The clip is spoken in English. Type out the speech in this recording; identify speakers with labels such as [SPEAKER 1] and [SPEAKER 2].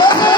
[SPEAKER 1] Hallelujah.